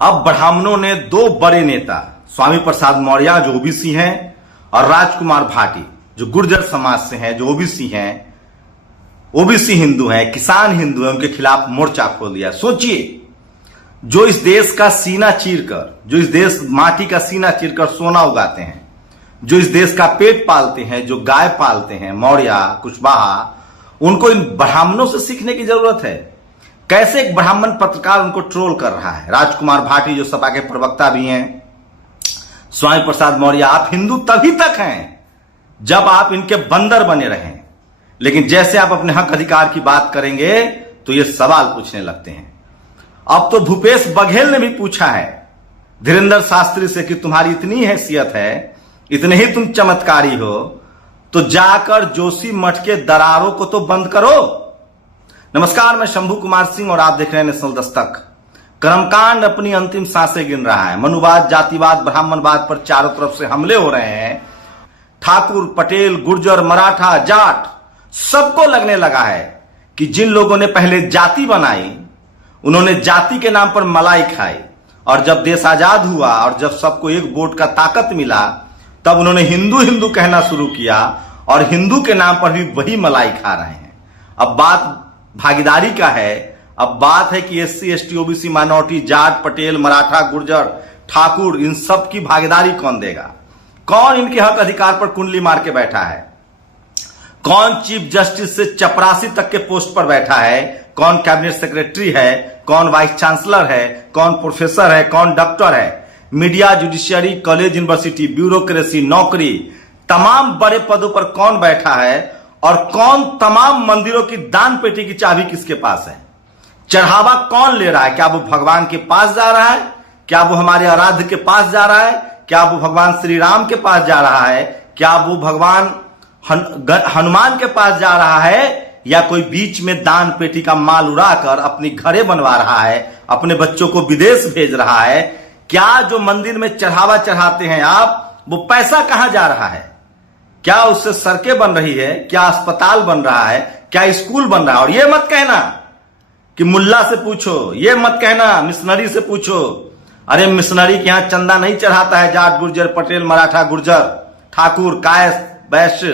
अब ब्राह्मणों ने दो बड़े नेता स्वामी प्रसाद मौर्य जो ओबीसी हैं और राजकुमार भाटी जो गुर्जर समाज से हैं, जो ओबीसी हैं, ओबीसी हिंदू हैं, किसान हिंदू हैं, उनके खिलाफ मोर्चा खोल दिया। सोचिए, जो इस देश का सीना चीरकर, जो इस देश माटी का सीना चीरकर सोना उगाते हैं, जो इस देश का पेट पालते हैं, जो गाय पालते हैं, मौर्य कुशवाहा, उनको इन ब्राह्मणों से सीखने की जरूरत है। कैसे एक ब्राह्मण पत्रकार उनको ट्रोल कर रहा है। राजकुमार भाटी जो सपा के प्रवक्ता भी हैं, स्वामी प्रसाद मौर्य, आप हिंदू तभी तक हैं जब आप इनके बंदर बने रहें, लेकिन जैसे आप अपने हक अधिकार की बात करेंगे तो ये सवाल पूछने लगते हैं। अब तो भूपेश बघेल ने भी पूछा है धीरेन्द्र शास्त्री से कि तुम्हारी इतनी हैसियत है, इतने ही तुम चमत्कारी हो, तो जाकर जोशी मठ के दरारों को तो बंद करो। नमस्कार, मैं शंभू कुमार सिंह और आप देख रहे हैं नेशनल दस्तक। कर्मकांड अपनी अंतिम सांसें गिन रहा है। मनुवाद, जातिवाद, ब्राह्मणवाद पर चारों तरफ से हमले हो रहे हैं। ठाकुर, पटेल, गुर्जर, मराठा, जाट सबको लगने लगा है कि जिन लोगों ने पहले जाति बनाई, उन्होंने जाति के नाम पर मलाई खाई, और जब देश आजाद हुआ और जब सबको एक वोट का ताकत मिला, तब उन्होंने हिंदू हिंदू कहना शुरू किया और हिंदू के नाम पर भी वही मलाई खा रहे हैं। अब बात भागीदारी का है। अब बात है कि SC, ST, OBC, minority, Jat, Patel, Maratha, Gurjar, Thakur, इन सब की भागीदारी कौन देगा? कौन इनके हक अधिकार पर कुंडली मार के बैठा है? कौन चीफ जस्टिस से चपरासी तक के पोस्ट पर बैठा है? कौन कैबिनेट सेक्रेटरी है? कौन वाइस चांसलर है? कौन प्रोफेसर है? कौन डॉक्टर है? Media, judiciary, college, university, bureaucracy, नौकरी, तमाम बड़े पदों पर कौन बैठा है? और कौन तमाम मंदिरों की दान पेटी की चाबी किसके पास है? चढ़ावा कौन ले रहा है? क्या वो भगवान के पास जा रहा है? क्या वो हमारे आराध्य के पास जा रहा है? क्या वो भगवान श्री राम के पास जा रहा है? क्या वो भगवान हनुमान के पास जा रहा है? या कोई बीच में दान पेटी का माल उड़ाकर अपनी घरें बनवा रहा है, अपने बच्चों को विदेश भेज रहा है? क्या जो मंदिर में चढ़ावा चढ़ाते हैं आप, वो पैसा कहां जा रहा है? क्या उससे सड़कें बन रही है? क्या अस्पताल बन रहा है? क्या स्कूल बन रहा है? और ये मत कहना कि मुल्ला से पूछो, ये मत कहना मिशनरी से पूछो। अरे मिशनरी के यहां चंदा नहीं चढ़ाता है जाट, गुर्जर, पटेल, मराठा, गुर्जर, ठाकुर, कायस्थ, वैश्य।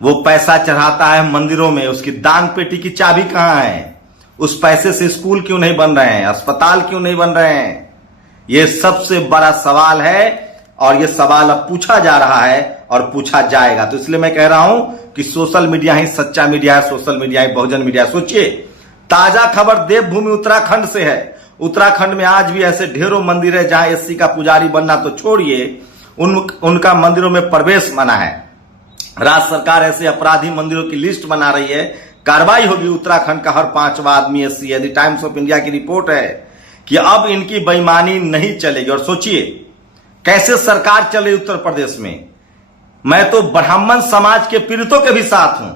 वो पैसा चढ़ाता है मंदिरों में। उसकी दान पेटी की चाबी कहां है? उस पैसे से स्कूल क्यों नहीं बन रहे हैं? अस्पताल क्यों नहीं बन रहे हैं? ये सबसे बड़ा सवाल है और ये सवाल अब पूछा जा रहा है और पूछा जाएगा। तो इसलिए मैं कह रहा हूं कि सोशल मीडिया ही सच्चा मीडिया है, सोशल मीडिया ही बहुजन मीडिया। सोचिए, ताजा खबर देवभूमि उत्तराखंड से है। उत्तराखंड में आज भी ऐसे ढेरों मंदिर है जहां एससी का पुजारी बनना तो छोड़िए, उनका मंदिरों में प्रवेश मना है। राज्य सरकार ऐसे अपराधी मंदिरों की लिस्ट बना रही है। कार्रवाई होगी उत्तराखंड का हर 5वां आदमी एससी। यदि टाइम्स ऑफ इंडिया की रिपोर्ट है कि अब इनकी बेईमानी नहीं चलेगी। और सोचिए कैसे सरकार चल रही उत्तर प्रदेश में। मैं तो ब्राह्मण समाज के पीड़ितों के भी साथ हूं।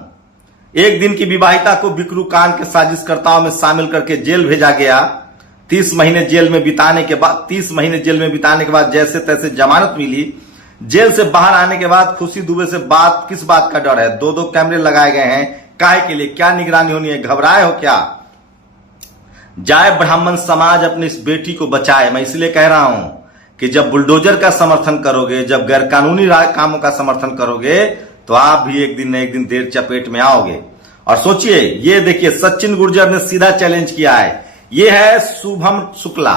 एक दिन की विवाहिता को बिकरू कांड के साजिशकर्ताओं में शामिल करके जेल भेजा गया। 30 महीने जेल में बिताने के बाद जैसे तैसे जमानत मिली। जेल से बाहर आने के बाद खुशी दुबे से किस बात का डर है? 2-2 कैमरे लगाए गए हैं। काहे के लिए? क्या निगरानी होनी है? घबराए हो क्या? जाए ब्राह्मण समाज अपनी इस बेटी को बचाए। मैं इसलिए कह रहा हूं कि जब बुलडोजर का समर्थन करोगे, जब गैरकानूनी कामों का समर्थन करोगे, तो आप भी एक दिन न एक दिन देर चपेट में आओगे। और सोचिए, ये देखिए, सचिन गुर्जर ने सीधा चैलेंज किया है। ये है शुभम शुक्ला,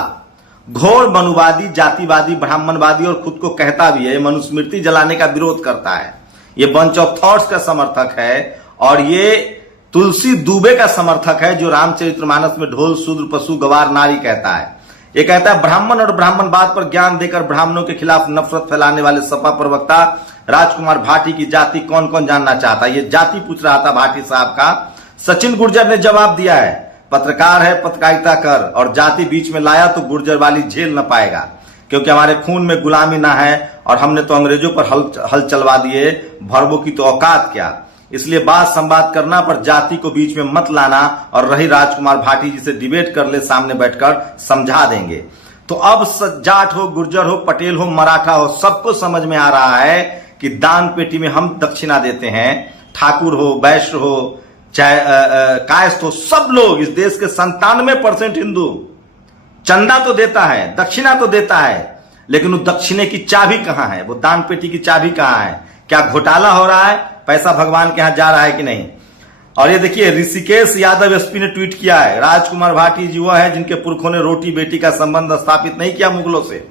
घोर मनुवादी, जातिवादी, ब्राह्मणवादी और खुद को कहता भी है मनुस्मृति जलाने का विरोध करता है। ये बंच ऑफ थॉट्स का समर्थक है और ये तुलसी दुबे का समर्थक है जो रामचरितमानस में ढोल, शूद्र, पशु, गवार, नारी कहता है। ये कहता है ब्राह्मण और ब्राह्मणवाद पर ज्ञान देकर ब्राह्मणों के खिलाफ नफरत फैलाने वाले सपा प्रवक्ता राजकुमार भाटी की जाति कौन कौन जानना चाहता है? ये जाति पूछ रहा था भाटी साहब का। सचिन गुर्जर ने जवाब दिया है, पत्रकार है, पत्रकारिता कर, और जाति बीच में लाया तो गुर्जर वाली झेल न पाएगा, क्योंकि हमारे खून में गुलामी ना है और हमने तो अंग्रेजों पर हल चलवा दिए, भरबों की तो औकात क्या। इसलिए बात संवाद करना पर जाति को बीच में मत लाना। और रही राजकुमार भाटी जी से डिबेट कर ले, सामने बैठकर समझा देंगे। तो अब जाट हो, गुर्जर हो, पटेल हो, मराठा हो, सबको समझ में आ रहा है कि दान पेटी में हम दक्षिणा देते हैं। ठाकुर हो, वैश्य हो, चाहे कायस्थ हो, सब लोग, इस देश के 97% हिंदू चंदा तो देता है, दक्षिणा तो देता है, लेकिन वो दक्षिणे की चाबी कहां है, वो दान पेटी की चाबी कहां है? क्या घोटाला हो रहा है? पैसा भगवान के यहां जा रहा है कि नहीं? और ये देखिए, ऋषिकेश यादव एसपी ने ट्वीट किया है, राजकुमार भाटी जी वह है जिनके पुरखों ने रोटी बेटी का संबंध स्थापित नहीं किया मुगलों से,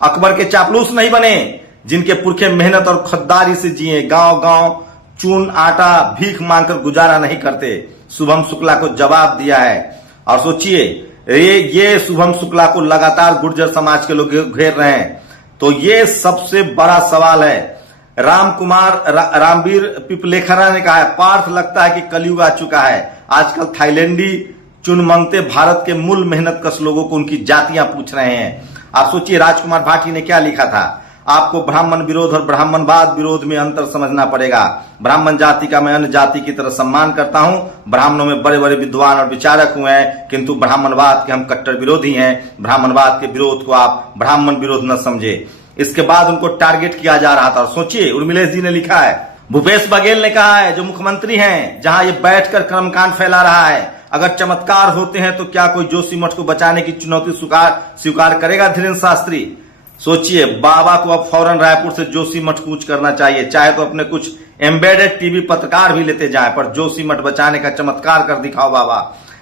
अकबर के चापलूस नहीं बने, जिनके पुरखे मेहनत और खुददारी से जिए, गांव गांव चून आटा भीख मांगकर गुजारा नहीं करते। शुभम शुक्ला को जवाब दिया है। और सोचिए, ये शुभम शुक्ला को लगातार गुर्जर समाज के लोग घेर रहे हैं। तो ये सबसे बड़ा सवाल है। रामवीर पिपलेखरा ने कहा है, पार्थ लगता है कि कलयुग आ चुका है। आजकल थाईलैंडी चुन मांगते भारत के मूल मेहनत कश लोगों को उनकी जातियां पूछ रहे हैं। आप सोचिए, राजकुमार भाटी ने क्या लिखा था, आपको ब्राह्मण विरोध और ब्राह्मणवाद विरोध में अंतर समझना पड़ेगा। ब्राह्मण जाति का मैं अन्य जाति की तरह सम्मान करता हूं। ब्राह्मणों में बड़े बड़े विद्वान और विचारक हुए हैं, किंतु ब्राह्मणवाद के हम कट्टर विरोधी हैं। ब्राह्मणवाद के विरोध को आप ब्राह्मण विरोध न समझे। इसके बाद उनको टारगेट किया जा रहा था। और सोचिए, उर्मिलेश जी ने लिखा है, भूपेश बघेल ने कहा है, जो मुख्यमंत्री हैं, जहां ये बैठकर कर्मकांड फैला रहा है, अगर चमत्कार होते हैं तो क्या कोई जोशीमठ को बचाने की चुनौती स्वीकार करेगा धीरेन्द्र शास्त्री? सोचिए, बाबा को अब फौरन रायपुर से जोशीमठ कूच करना चाहिए। चाहे तो अपने कुछ एम्बेडेड टीवी पत्रकार भी लेते जाएं, पर जोशीमठ बचाने का चमत्कार कर दिखाओ बाबा।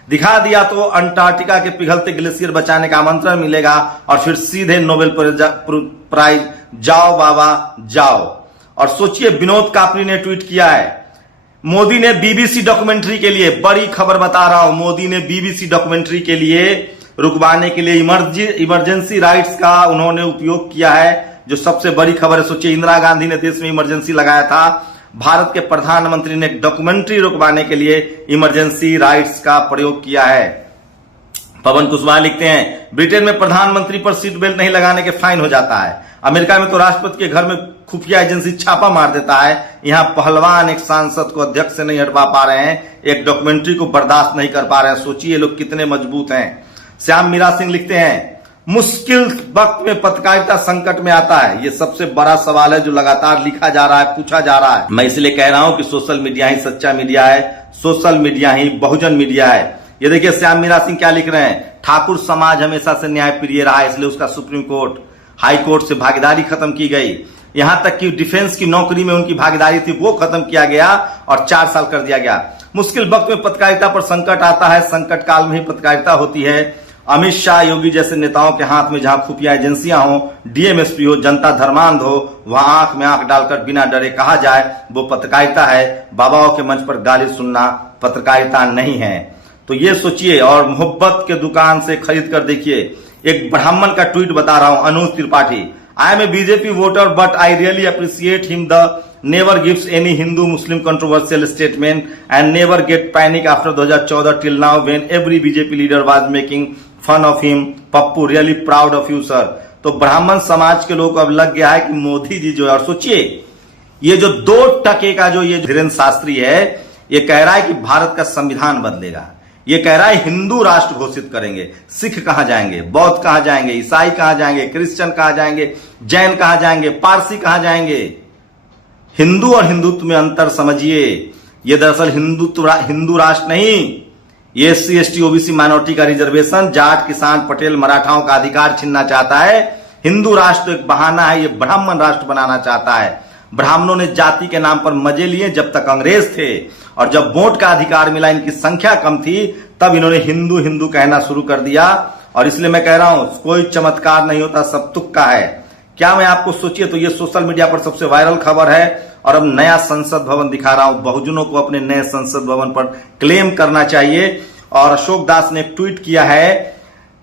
दिखा दिया तो अंटार्कटिका के पिघलते ग्लेशियर बचाने का आमंत्रण मिलेगा और फिर सीधे नोबेल प्राइज जाओ बाबा जाओ। और सोचिए, विनोद कापरी ने ट्वीट किया है, मोदी ने बीबीसी डॉक्यूमेंट्री के लिए, बड़ी खबर बता रहा हूं, मोदी ने बीबीसी डॉक्यूमेंट्री के लिए रुकवाने के लिए इमरजेंसी राइट्स का उन्होंने उपयोग किया है, जो सबसे बड़ी खबर है। सोचिए, इंदिरा गांधी ने देश में इमरजेंसी लगाया था, भारत के प्रधानमंत्री ने डॉक्यूमेंट्री रुकवाने के लिए इमरजेंसी राइट्स का प्रयोग किया है। पवन कुशवाहा लिखते हैं, ब्रिटेन में प्रधानमंत्री पर सीट बेल्ट नहीं लगाने के फाइन हो जाता है। अमेरिका में तो राष्ट्रपति के घर में खुफिया एजेंसी छापा मार देता है। यहां पहलवान एक सांसद को अध्यक्ष से नहीं हटवा पा रहे हैं, एक डॉक्यूमेंट्री को बर्दाश्त नहीं कर पा रहे हैं। सोचिए, ये लोग कितने मजबूत हैं। श्याम मीरा सिंह लिखते हैं, मुश्किल वक्त में पत्रकारिता संकट में आता है। ये सबसे बड़ा सवाल है जो लगातार लिखा जा रहा है, पूछा जा रहा है। मैं इसलिए कह रहा हूं कि सोशल मीडिया ही सच्चा मीडिया है, सोशल मीडिया ही बहुजन मीडिया है। ये देखिए, श्याम मीरा सिंह क्या लिख रहे हैं, ठाकुर समाज हमेशा से न्याय प्रिय रहा, इसलिए उसका सुप्रीम कोर्ट हाई कोर्ट से भागीदारी खत्म की गई। यहां तक कि डिफेंस की नौकरी में उनकी भागीदारी थी, वो खत्म किया गया और 4 साल कर दिया गया। मुश्किल वक्त में पत्रकारिता पर संकट आता है, संकट काल में ही पत्रकारिता होती है। अमित शाह, योगी जैसे नेताओं के हाथ में जहां खुफिया एजेंसियां हो, डीएमएसपी हो, जनता धर्मांध हो, वहां आंख में आंख डालकर बिना डरे कहा जाए वो पत्रकारिता है। बाबाओं के मंच पर गाली सुनना पत्रकारिता नहीं है। तो ये सोचिए, और मोहब्बत के दुकान से खरीद कर देखिए। एक ब्राह्मण का ट्वीट बता रहा हूं, Anuj Tripathi, I am a BJP voter but I really appreciate him the never gives any Hindu Muslim controversial statement and never get panic after 2014 till now when every BJP leader was making fun of him. Pappu really proud of you sir. तो ब्राह्मण समाज के लोग अब लग गया है कि मोदी जी जो है, और सोचिए, ये जो 2 टके का जो ये धीरेन्द्र शास्त्री है, ये कह रहा है कि भारत का संविधान बदलेगा। ये कह रहा है हिंदू राष्ट्र घोषित करेंगे। सिख कहां जाएंगे, बौद्ध कहां जाएंगे, ईसाई कहां जाएंगे, क्रिश्चियन कहां जाएंगे, जैन कहां जाएंगे, पारसी कहां जाएंगे? हिंदू और हिंदुत्व में अंतर समझिए। ये दरअसल हिंदू राष्ट्र नहीं, ये SC ST OBC माइनॉरिटी का रिजर्वेशन, जाट किसान पटेल मराठाओं का अधिकार छीनना चाहता है। हिंदू राष्ट्र एक बहाना है, ये ब्राह्मण राष्ट्र बनाना चाहता है। ब्राह्मणों ने जाति के नाम पर मजे लिए जब तक अंग्रेज थे, और जब वोट का अधिकार मिला, इनकी संख्या कम थी, तब इन्होंने हिंदू हिंदू कहना शुरू कर दिया। और इसलिए मैं कह रहा हूं, कोई चमत्कार नहीं होता, सब तुक्का है। क्या मैं आपको, सोचिए, तो ये सोशल मीडिया पर सबसे वायरल खबर है। और अब नया संसद भवन दिखा रहा हूं, बहुजनों को अपने नए संसद भवन पर क्लेम करना चाहिए। और अशोक दास ने एक ट्वीट किया है,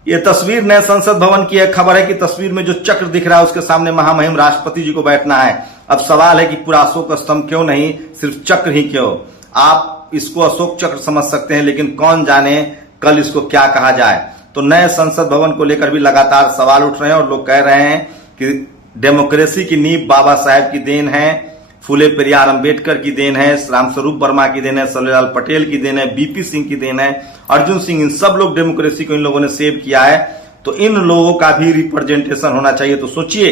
ये तस्वीर नए संसद भवन की एक खबर है कि तस्वीर में जो चक्र दिख रहा है उसके सामने महामहिम राष्ट्रपति जी को बैठना है। अब सवाल है कि पूरा अशोक स्तंभ क्यों नहीं, सिर्फ चक्र ही क्यों? आप इसको अशोक चक्र समझ सकते हैं, लेकिन कौन जाने कल इसको क्या कहा जाए। तो नए संसद भवन को लेकर भी लगातार सवाल उठ रहे हैं और लोग कह रहे हैं कि डेमोक्रेसी की नींव बाबा साहेब की देन है, फूले पेरियार अंबेडकर की देन है, रामस्वरूप वर्मा की देन है, सल्लूलाल पटेल की देन है, बीपी सिंह की देन है, अर्जुन सिंह, इन सब लोग डेमोक्रेसी को इन लोगों ने सेव किया है। तो इन लोगों का भी रिप्रेजेंटेशन होना चाहिए। तो सोचिए,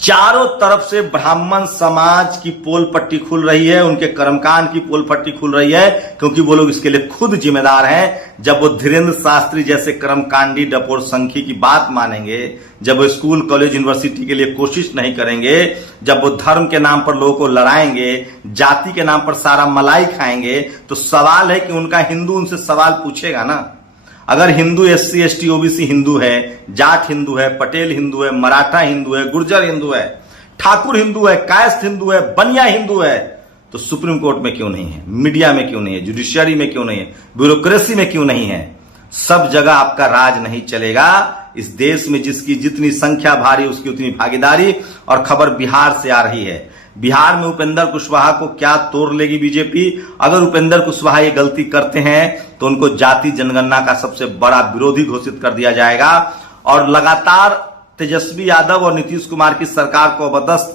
चारों तरफ से ब्राह्मण समाज की पोल पट्टी खुल रही है, उनके कर्मकांड की पोल पट्टी खुल रही है, क्योंकि वो लोग इसके लिए खुद जिम्मेदार हैं। जब वो धीरेन्द्र शास्त्री जैसे कर्मकांडी डपोर संखी की बात मानेंगे, जब वो स्कूल कॉलेज यूनिवर्सिटी के लिए कोशिश नहीं करेंगे, जब वो धर्म के नाम पर लोगों को लड़ाएंगे, जाति के नाम पर सारा मलाई खाएंगे, तो सवाल है कि उनका हिंदू उनसे सवाल पूछेगा ना। अगर Hindu SC ST OBC Hindu है, जाट हिंदू है, पटेल हिंदू है, मराठा हिंदू है, गुर्जर हिंदू है, ठाकुर हिंदू है, कायस्थ हिंदू है, बनिया हिंदू है, तो सुप्रीम कोर्ट में क्यों नहीं है, मीडिया में क्यों नहीं है, जुडिशियरी में क्यों नहीं है, ब्यूरोक्रेसी में क्यों नहीं है? सब जगह आपका राज नहीं चलेगा। इस देश में जिसकी जितनी संख्या भारी उसकी उतनी भागीदारी। और खबर बिहार से आ रही है, बिहार में उपेंद्र कुशवाहा को क्या तोड़ लेगी बीजेपी। अगर उपेंद्र कुशवाहा ये गलती करते हैं तो उनको जाति जनगणना का सबसे बड़ा विरोधी घोषित कर दिया जाएगा। और लगातार तेजस्वी यादव और नीतीश कुमार की सरकार को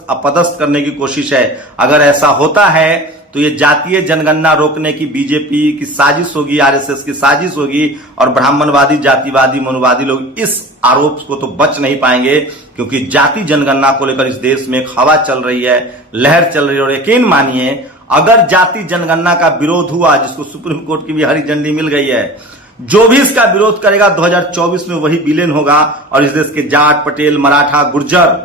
अपदस्थ करने की कोशिश है। अगर ऐसा होता है तो ये जातीय जनगणना रोकने की बीजेपी की साजिश होगी, RSS की साजिश होगी, और ब्राह्मणवादी, जातिवादी, मनुवादी लोग इस आरोप को तो बच नहीं पाएंगे, क्योंकि जाति जनगणना को लेकर इस देश में एक हवा चल रही है, लहर चल रही है। और यकीन मानिए, अगर जाति जनगणना का विरोध हुआ, जिसको सुप्रीम कोर्ट की भी हरी झंडी मिल गई है, जो भी इसका विरोध करेगा 2024 में वही विलेन होगा। और इस देश के जाट, पटेल, मराठा, गुर्जर,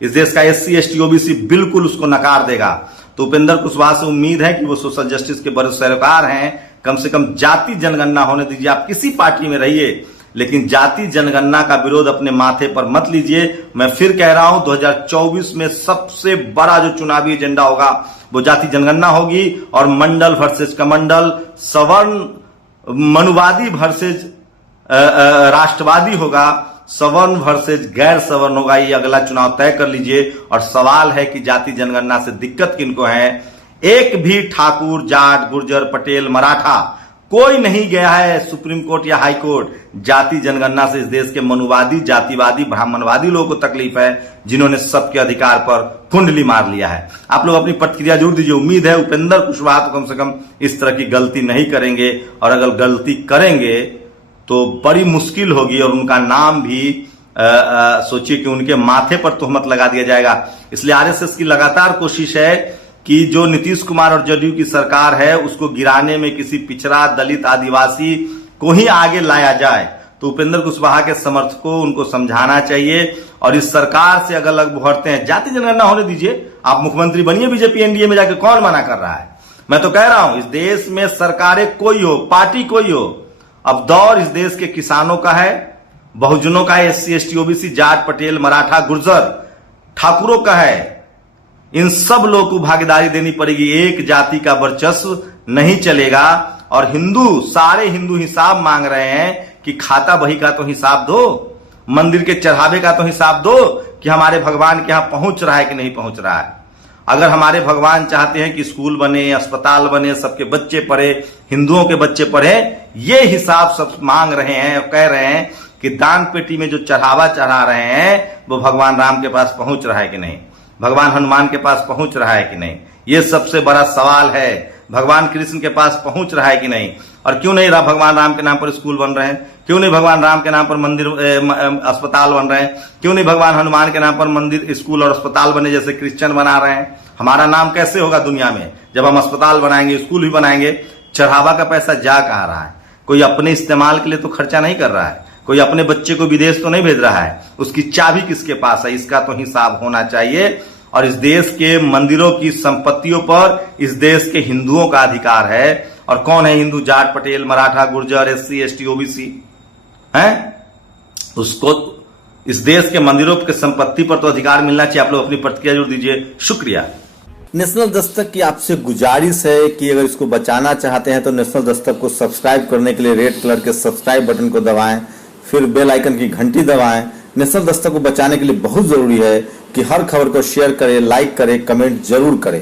इस देश का SC ST OBC बिल्कुल उसको नकार देगा। तो उपेंद्र कुशवाहा से उम्मीद है कि वो सोशल जस्टिस के बड़े सरोकार हैं। कम से कम जाति जनगणना होने दीजिए। आप किसी पार्टी में रहिए, लेकिन जाति जनगणना का विरोध अपने माथे पर मत लीजिए। मैं फिर कह रहा हूं, 2024 में सबसे बड़ा जो चुनावी एजेंडा होगा वो जाति जनगणना होगी, और मंडल वर्सेज कमंडल, सवर्ण मनुवादी वर्सेज राष्ट्रवादी होगा, सवर्ण वर्सेज गैर सवर्ण होगा। ये अगला चुनाव तय कर लीजिए। और सवाल है कि जाति जनगणना से दिक्कत किनको है? एक भी ठाकुर, जाट, गुर्जर, पटेल, मराठा कोई नहीं गया है सुप्रीम कोर्ट या हाई कोर्ट। जाति जनगणना से इस देश के मनुवादी, जातिवादी, ब्राह्मणवादी लोगों को तकलीफ है, जिन्होंने सबके अधिकार पर कुंडली मार लिया है। आप लोग अपनी प्रतिक्रिया जरूर दीजिए। उम्मीद है उपेंद्र कुशवाहा तो कम से कम इस तरह की गलती नहीं करेंगे, और अगर गलती करेंगे तो बड़ी मुश्किल होगी, और उनका नाम भी सोचिए कि उनके माथे पर तोहमत लगा दिया जाएगा। इसलिए RSS की लगातार कोशिश है कि जो नीतीश कुमार और जदयू की सरकार है उसको गिराने में किसी पिछड़ा, दलित, आदिवासी को ही आगे लाया जाए। तो उपेंद्र कुशवाहा के समर्थकों उनको समझाना चाहिए, और इस सरकार से अगर अलग भरते हैं, जाति जनगणना होने दीजिए। आप मुख्यमंत्री बनिए बीजेपी NDA में जाके, कौन मना कर रहा है? मैं तो कह रहा हूं, इस देश में सरकारें कोई हो, पार्टी कोई हो, अब दौर इस देश के किसानों का है, बहुजनों का है, SC ST OBC, Jat, Patel, Maratha, Gurjar, ठाकुरों का है। इन सब लोगों को भागीदारी देनी पड़ेगी। एक जाति का वर्चस्व नहीं चलेगा। और हिंदू, सारे हिंदू हिसाब मांग रहे हैं कि खाता बही का तो हिसाब दो, मंदिर के चढ़ावे का तो हिसाब दो, कि हमारे भगवान के यहां पहुंच रहा है कि नहीं पहुंच रहा है। अगर हमारे भगवान चाहते हैं कि स्कूल बने, अस्पताल बने, सबके बच्चे पढ़े, हिंदुओं के बच्चे पढ़े, ये हिसाब सब मांग रहे हैं और कह रहे हैं कि दान पेटी में जो चढ़ावा चढ़ा रहे हैं वो भगवान राम के पास पहुंच रहा है कि नहीं, भगवान हनुमान के पास पहुंच रहा है कि नहीं, ये सबसे बड़ा सवाल है। भगवान कृष्ण के पास पहुंच रहा है कि नहीं? और क्यों नहीं रहा? भगवान राम के नाम पर स्कूल बन रहे हैं, क्यों नहीं भगवान राम के नाम पर मंदिर, अस्पताल बन रहे हैं, क्यों नहीं भगवान हनुमान के नाम पर मंदिर, स्कूल और अस्पताल बने जैसे क्रिश्चियन बना रहे हैं? हमारा नाम कैसे होगा दुनिया में जब हम अस्पताल बनाएंगे, स्कूल भी बनाएंगे? चढ़ावा का पैसा जा कहां रहा है? कोई अपने इस्तेमाल के लिए तो खर्चा नहीं कर रहा है, कोई अपने बच्चे को विदेश तो नहीं भेज रहा है। उसकी चाबी किसके पास है? इसका तो हिसाब होना चाहिए। और इस देश के मंदिरों की संपत्तियों पर इस देश के हिंदुओं का अधिकार है। और कौन है Hindu? Jat, Patel, Maratha, Gurjar, SC ST OBC हैं? उसको इस देश के मंदिरों के संपत्ति पर तो अधिकार मिलना चाहिए। आप लोग अपनी प्रतिक्रिया जरूर दीजिए। शुक्रिया। नेशनल दस्तक की आपसे गुजारिश है कि अगर इसको बचाना चाहते हैं तो नेशनल दस्तक को सब्सक्राइब करने के लिए रेड कलर के सब्सक्राइब बटन को दबाएं, फिर बेल आइकन की घंटी दबाएं। नेशनल दस्तक को बचाने के लिए बहुत जरूरी है कि हर खबर को शेयर करें, लाइक करें, कमेंट जरूर करें।